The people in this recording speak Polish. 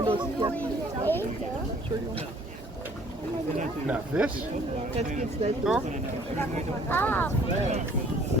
are those? Yeah. Show you. Now this. That's kids like Oh. this. Ah.